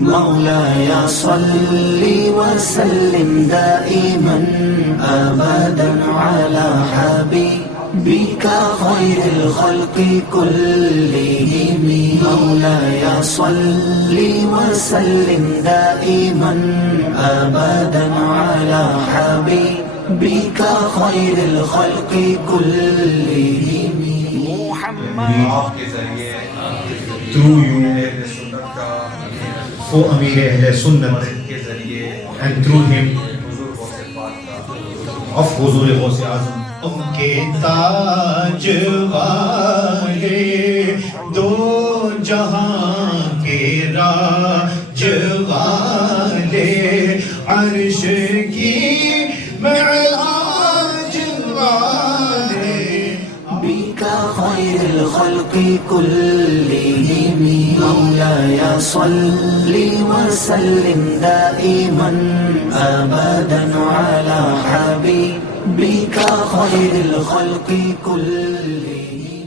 مولاي صل وسلم دائما أبدا على حبيبك خير الخلق كلهم. مولاي صل وسلم دائما أبدا على حبيبك خير الخلق كلهم. آپ کے ذریعے through you for امیر اہل سنت کے ذریعے and through him of حضور غوث اعظم ان کے تاج والے دو جہاں کے راج والے عرش کی معراج والے بك خير الخلق كلهم. مولاي صل وسلم دائما أبدا على حبيبك خير الخلق كلهم.